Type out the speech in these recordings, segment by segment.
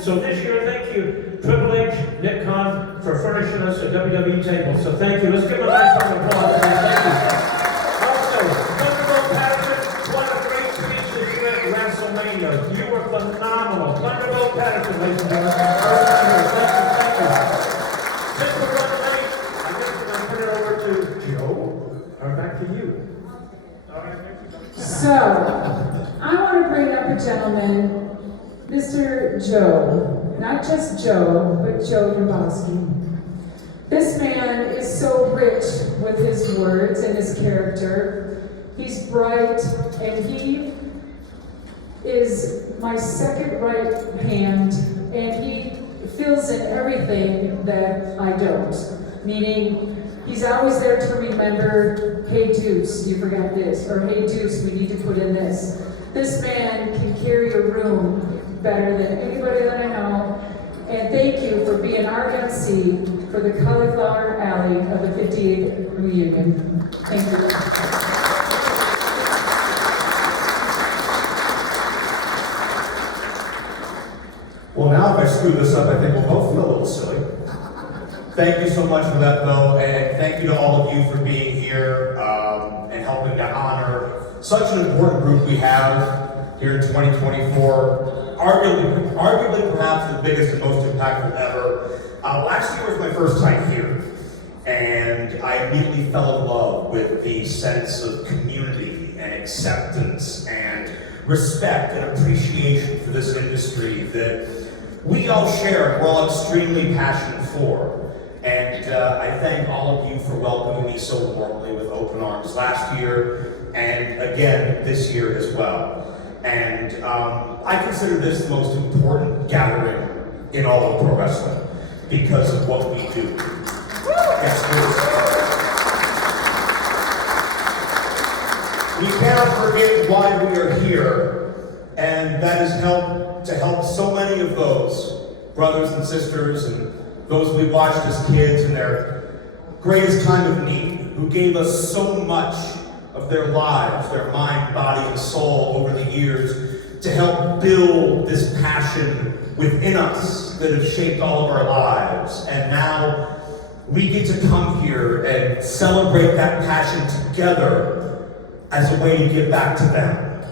So this year, thank you, Triple H, Nick Khan, for furnishing us a WWE table. So thank you. Let's give them a nice round of applause. Thank you. Also, Thunderbolt Patterson, what a great speech this year at WrestleMania. You were phenomenal. Thunderbolt Patterson, ladies and gentlemen. Thank you. Since we're running late, I guess we're going to turn it over to Joe, or back to you. So, I want to bring up a gentleman, Mr. Joe. Not just Joe, but Joe Grabowski. This man is so rich with his words and his character. He's bright, and he is my second right hand, and he fills in everything that I don't. Meaning, he's always there to remember, hey Deuce, you forgot this, or hey Deuce, we need to put in this. This man can carry a room better than anybody that I know, and thank you for being our MC for the Cauliflower Alley of the 58th reunion. Thank you. Well, now if I screw this up, I think we'll both feel a little silly. Thank you so much for that, though, and thank you to all of you for being here and helping to honor such an important group we have here in 2024. Arguably perhaps the biggest and most impactful ever. Last year was my first time here, and I immediately fell in love with the sense of community and acceptance and respect and appreciation for this industry that we all share and we're all extremely passionate for. And I thank all of you for welcoming me so warmly with open arms last year and again this year as well. And I consider this the most important gathering in all of pro wrestling because of what we do. Yes, we cannot forget why we are here, and that is to help so many of those brothers and sisters and those we watched as kids in their greatest time of need, who gave us so much of their lives, their mind, body, and soul over the years to help build this passion within us that have shaped all of our lives. And now we get to come here and celebrate that passion together as a way to give back to them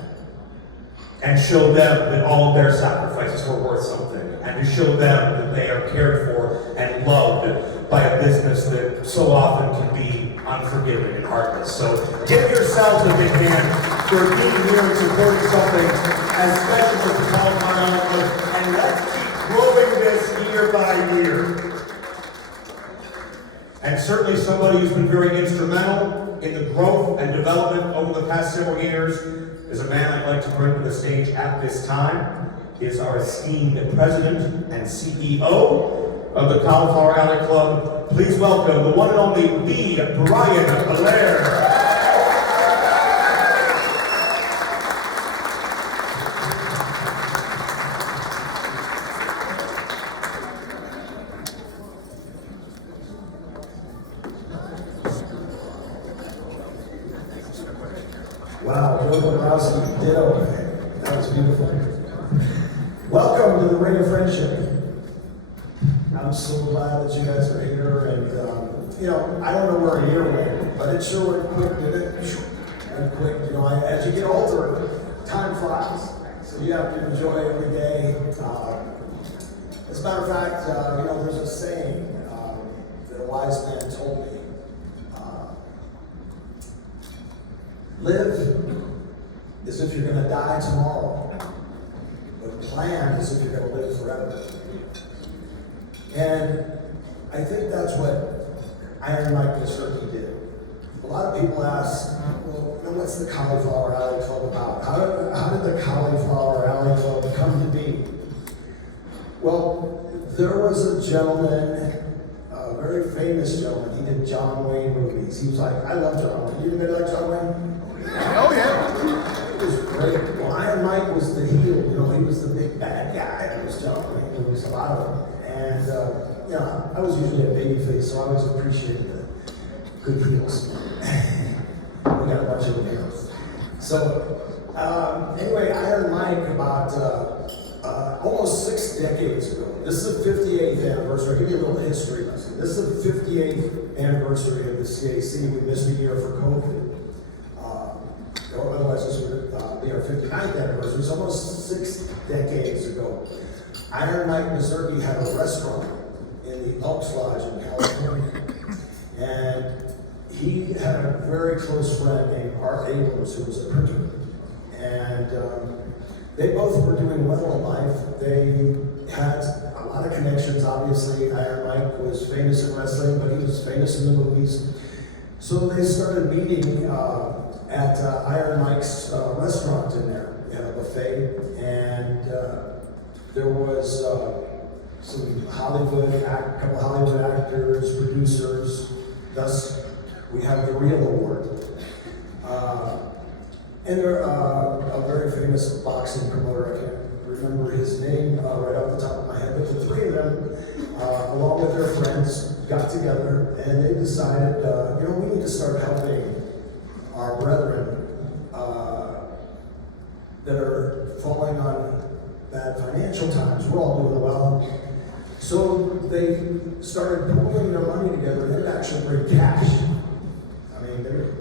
and show them that all of their sacrifices were worth something, and to show them that they are cared for and loved by a business that so often can be unforgiving and heartless. So give yourselves a big hand for being here and supporting something as special as the Cauliflower Alley Club, and let's keep growing this year by year. And certainly somebody who's been very instrumental in the growth and development over the past several years is a man I'd like to bring to the stage at this time. He is our esteemed president and CEO of the Cauliflower Alley Club. Please welcome the one and only B. Brian Blair. Wow, Joe Grabowski, ditto. That was beautiful. Welcome to the Ring of Friendship. I'm so glad that you guys are here, and I don't know where a year went, but it sure went quick, didn't it? And quick, as you get older, time flies. So you have to enjoy every day. As a matter of fact, there's a saying that a wise man told me. Live as if you're going to die tomorrow, but plan as if you're going to live forever. And I think that's what Iron Mike Wazowski did. A lot of people ask, well, what's the Cauliflower Alley Club about? How did the Cauliflower Alley Club come to be? Well, there was a gentleman, a very famous gentleman. He did John Wayne movies. He was like, I love John Wayne. You anybody like John Wayne? Oh yeah. It was great. Well, Iron Mike was the heel. He was the big bad guy. It was John Wayne. There was a lot of them. And I was usually a baby face, so I always appreciated the good heels. We got a bunch of them here. So anyway, Iron Mike about almost 6 decades ago. This is the 58th anniversary. I'll give you a little history lesson. This is the 58th anniversary of the CAC. We missed a year for COVID. Otherwise, this would be our 59th anniversary. It's almost 6 decades ago. Iron Mike Mazurki had a restaurant in the Elks Lodge in California. And he had a very close friend named Art Abrams, who was a printer. And they both were doing well in life. They had a lot of connections, obviously. Iron Mike was famous in wrestling, but he was famous in the movies. So they started meeting at Iron Mike's restaurant in there. They had a buffet, and there was some couple Hollywood actors, producers. Thus, we have the Real Award. And they're a very famous boxing promoter. I can't remember his name right off the top of my head, but the three of them, along with their friends, got together and they decided, we need to start helping our brethren that are falling on bad financial times. We're all doing well. So they started pooling their money together, and they'd actually bring cash. I mean, they would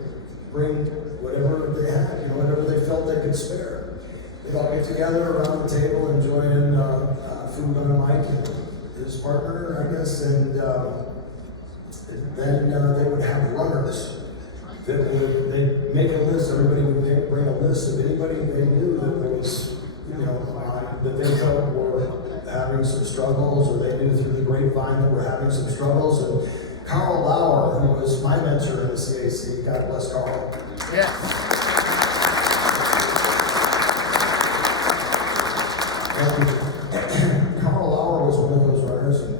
bring whatever they had, whatever they felt they could spare. They'd all get together around the table, enjoying food on Mike and his partner, I guess, and then they would have runners. They'd make a list. Everybody would bring a list of anybody they knew that was, that they felt were having some struggles, or they knew through the grapevine that were having some struggles. And Carl Lauer, who was my mentor in the CAC, God bless Carl. Yeah. Carl Lauer was one of those runners, and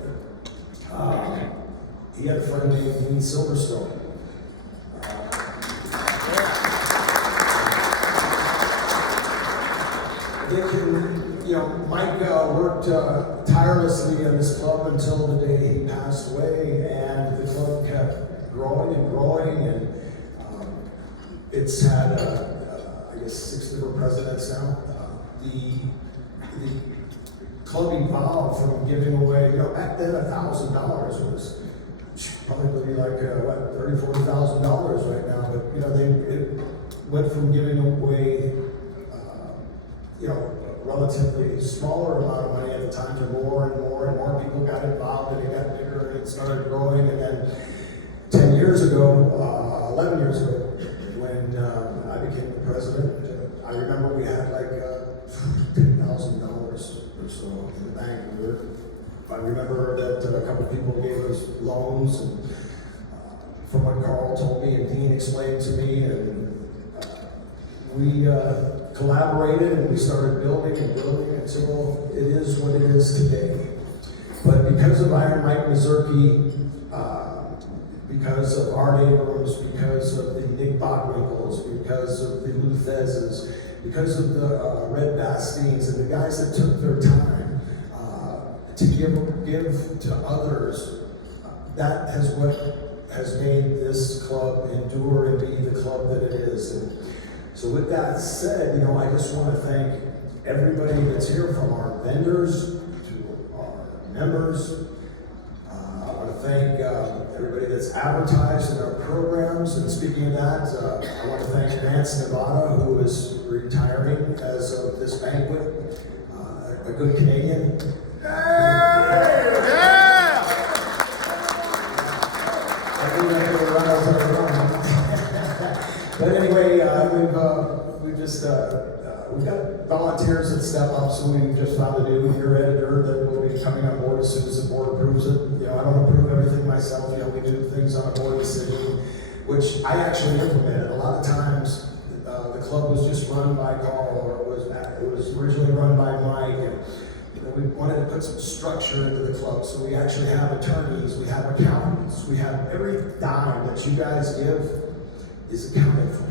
he had a friend named Dean Silverstone. Mike worked tirelessly in this club until the day he passed away, and the club kept growing and growing, and it's had, I guess, 6 different presidents now. The club evolved from giving away, back then $1,000 was probably like, $30,000, $40,000 right now, but, it went from giving away, relatively smaller amount of money at the time to more and more people got involved, and it got bigger, and it started growing. And then 11 years ago, when I became the president, I remember we had like $10,000 or so in the bank. I remember that a couple of people gave us loans, and from what Carl told me and Dean explained to me, and we collaborated, and we started building until it is what it is today. But because of Iron Mike Mazurki, because of Art Abrams, because of the Nick Bockwinkel's, because of the Lou Thezes, because of the Red Bastines, and the guys that took their time to give to others, that has what has made this club endure and be the club that it is. And so with that said, I just want to thank everybody that's here, from our vendors to our members. I want to thank everybody that's advertised in our programs. And speaking of that, I want to thank Vance Nevada, who is retiring as of this banquet, a good Canadian. But anyway, we've got volunteers that step up, so we just found a new year editor that will be coming on board as soon as the board approves it. I don't approve everything myself. We do things on a board decision, which I actually implemented. A lot of times, the club was just run by Carl, or it was originally run by Mike, and we wanted to put some structure into the club. So we actually have attorneys, we have accountants, we have every dime that you guys give is accounted for.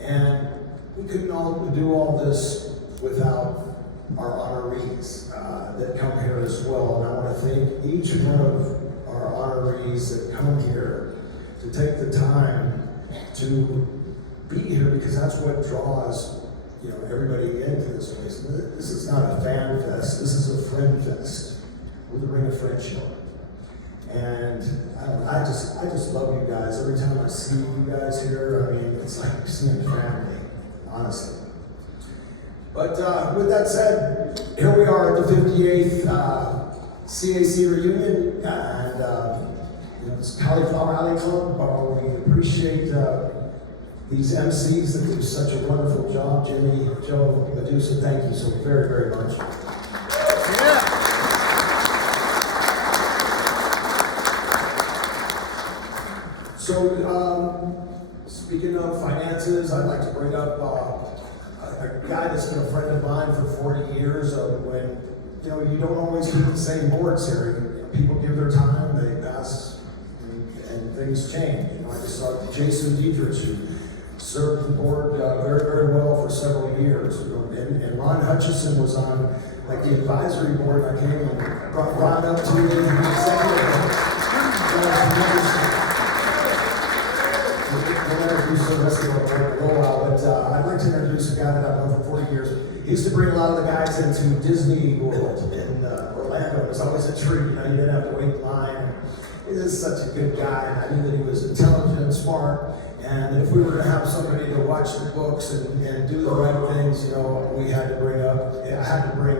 And we couldn't all do all this without our honorees that come here as well. And I want to thank each one of our honorees that come here to take the time to be here, because that's what draws everybody into this place. This is not a fan fest. This is a friend fest with a ring of friendship. And I just love you guys. Every time I see you guys here, I mean, it's like seeing family, honestly. But with that said, here we are at the 58th CAC reunion, and this Cauliflower Alley Club. We appreciate these MCs that do such a wonderful job. Jimmy, Joe, Madusa, thank you so very, very much. Yeah. So, speaking of finances, I'd like to bring up a guy that's been a friend of mine for 40 years. When you don't always keep the same boards here. People give their time, they pass, and things change. I just saw Jason Dietrich, who served the board very, very well for several years. And Ron Hutchison was on like the advisory board. I came and brought Ron up to the executive board. But I'd like to introduce a guy that I've known for 40 years. He used to bring a lot of the guys into Disney World in Orlando. It was always a treat. You didn't have to wait in line. He was such a good guy. I knew that he was intelligent and smart. And if we were to have somebody to watch the books and do the right things, I had to bring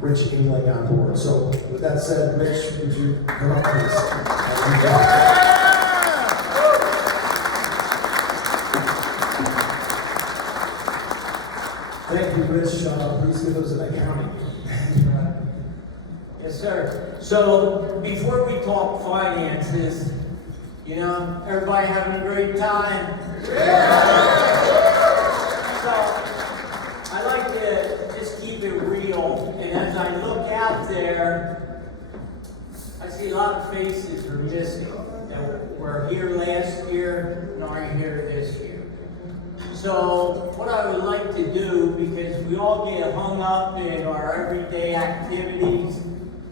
Rich Engling on board. So with that said, Mitch, would you come up, please? Thank you, Rich. Please give us an accounting. Yes, sir. So, before we talk finances, everybody having a great time? So, I like to just keep it real, and as I look out there, I see a lot of faces are missing that were here last year and aren't here this year. So what I would like to do, because we all get hung up in our everyday activities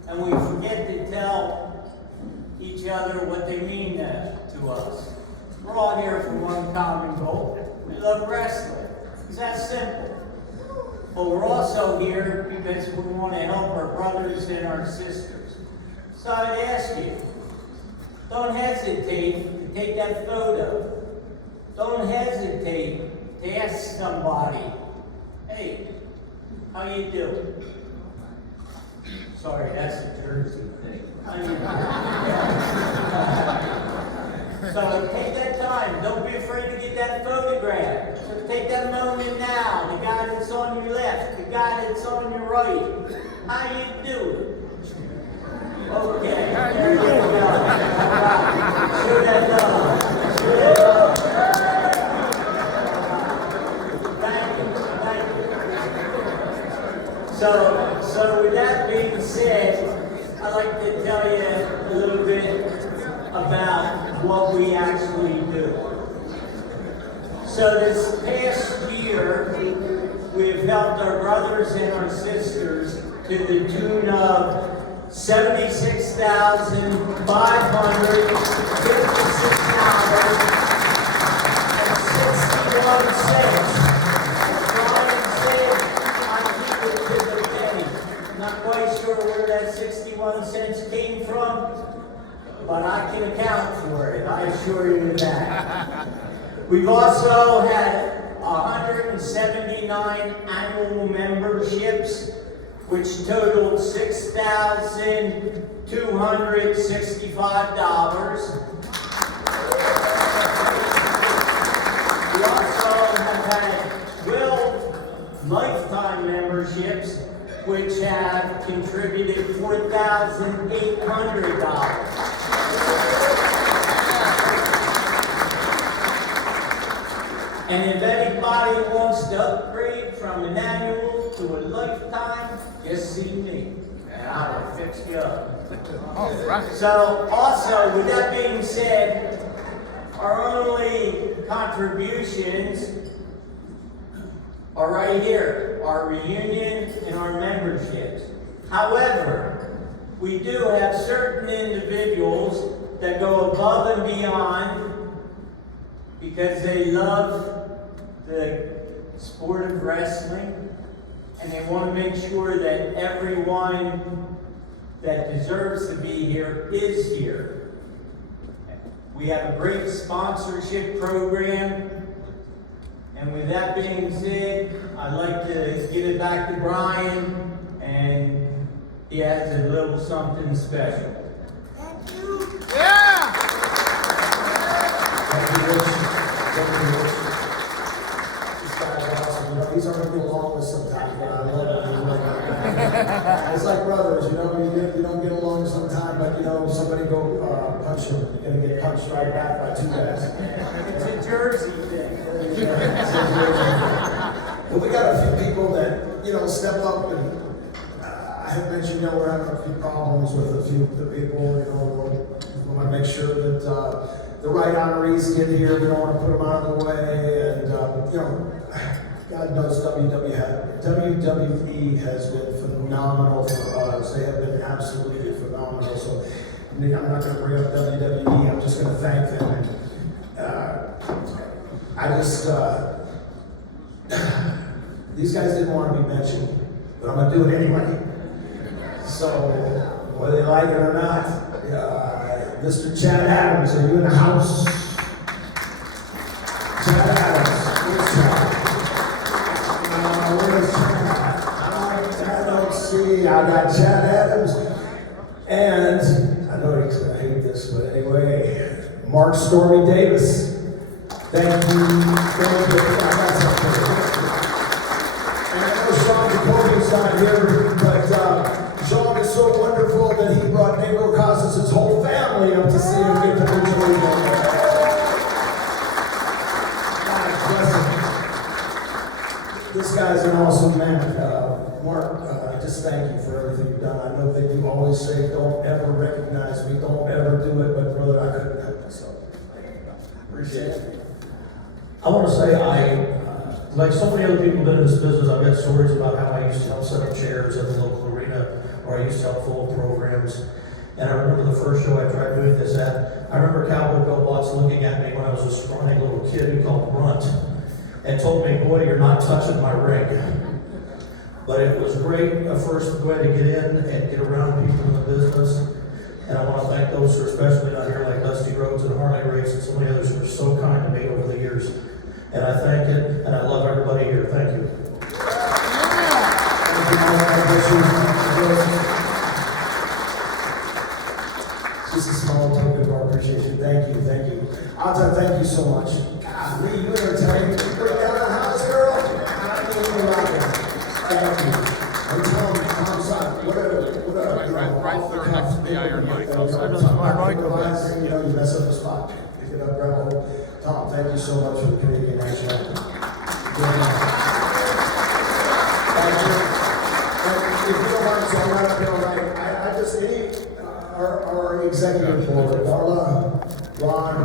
and we forget to tell each other what they mean to us. We're all here for one common goal. We love wrestling. It's that simple. But we're also here because we want to help our brothers and our sisters. So I'd ask you, don't hesitate to take that photo. Don't hesitate to ask somebody, hey, how you doing? Sorry, that's a Jersey thing. So take that time. Don't be afraid to get that photograph. So take that moment now. The guy that's on your left, the guy that's on your right. How you doing? Okay. There you go. All right. Show that dog. Show that dog. So with that being said, I'd like to tell you a little bit about what we actually do. So this past year, we've helped our brothers and our sisters to the tune of $76,556.61. Not quite sure where that 61 cents came from, but I can account for it, I assure you that. We've also had 179 annual memberships, which totaled $6,265. We also have had 12 lifetime memberships, which have contributed $4,800. And if anybody wants to upgrade from an annual to a lifetime, just see me, and I will fix you up. All right. So, also, with that being said, our only contributions are right here, our reunion and our memberships. However, we do have certain individuals that go above and beyond because they love the sport of wrestling, and they want to make sure that everyone that deserves to be here is here. We have a great sponsorship program, and with that being said, I'd like to give it back to Brian, and he has a little something special. Thank you, Rich. This guy's awesome. You know, he's hard to get along with sometimes, but I love him. It's like brothers, you know, you don't get along sometimes, but you know, somebody go punch him, you're gonna get punched right back by two guys. It's a Jersey thing. But we got a few people that, you know, step up and I have mentioned, you know, we're having a few problems with a few of the people, you know, we want to make sure that the right honorees get here, we don't want to put them out of the way, and, you know, God knows WWE has been phenomenal for us. They have been absolutely phenomenal, so I'm not going to bring up WWE, I'm just going to thank them. These guys didn't want to be mentioned, but I'm going to do it anyway. So, whether they like it or not, Mr. Chad Adams, are you in the house? Chad Adams, where's Chad? Where's Chad? I don't see, I got Chad Adams, and I know he's going to hate this, but anyway, Mark Stormy Davis. Thank you. I got something. And I know Sean Jacoby's not here, but Sean is so wonderful that he brought Negro Casas' whole family up to see him get the virtual God bless him. This guy's an awesome man. Mark, just thank you for everything you've done. I know they do always say, don't ever recognize me, don't ever do it, but brother, I couldn't help myself. Appreciate it. I want to say like so many other people have been in this business, I've got stories about how I used to help set up chairs at the local arena, or I used to help full programs. And I remember the first show I tried doing this at, I remember Cowboy Bill Watts looking at me when I was a scrawny little kid who called Runt, and told me, boy, you're not touching my ring. But it was great, a first way to get in and get around people in the business. And I want to thank those who are especially not here, like Dusty Rhodes and Harley Race and so many others who are so kind to me over the years. And I thank it, and I love everybody here. Thank you. Just a small token of our appreciation. Thank you, thank you. I'll tell you, thank you so much. God, Lee, you entertained. Bring down the house, girl. I mean, you like it. Thank you. And tell them, I'm sorry, whatever. Right there next to the iron mic. You know, you mess up the spot. Pick it up, grab a hold. Tom, thank you so much for the Canadian National Anthem. Thank you. And if you don't mind, so I'm not up here, right? I just need our executive board, Darla, Ron,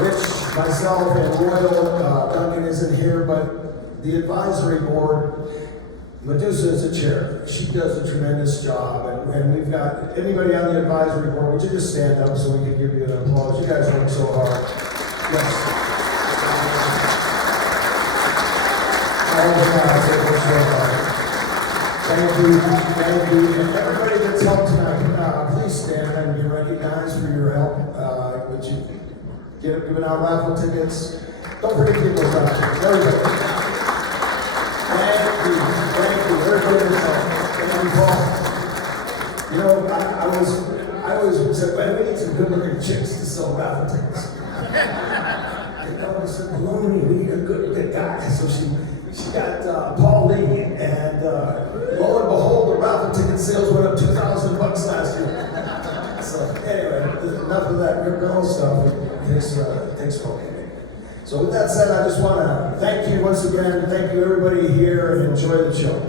Rich, myself, and Royal. Duncan isn't here, but the advisory board, Madusa is a chair. She does a tremendous job, and we've got anybody on the advisory board. Would you just stand up so we can give you an applause? You guys work so hard. Yes. All the guys that work so hard. Thank you. And everybody that's helped tonight, please stand and be recognized for your help. Would you giving out raffle tickets? Don't forget to give those raffle tickets. Everybody. Thank you. Everybody was thank you, Paul. You know, I always said, man, we need some good-looking chicks to sell raffle tickets. You know, I said, Maloney, we need a good guy. So she got Paul Lee, and lo and behold, the raffle ticket sales went up $2,000 last year. So anyway, enough of that good girl stuff. Thanks, Paul. So with that said, I just want to thank you once again. Thank you everybody here, and enjoy the show.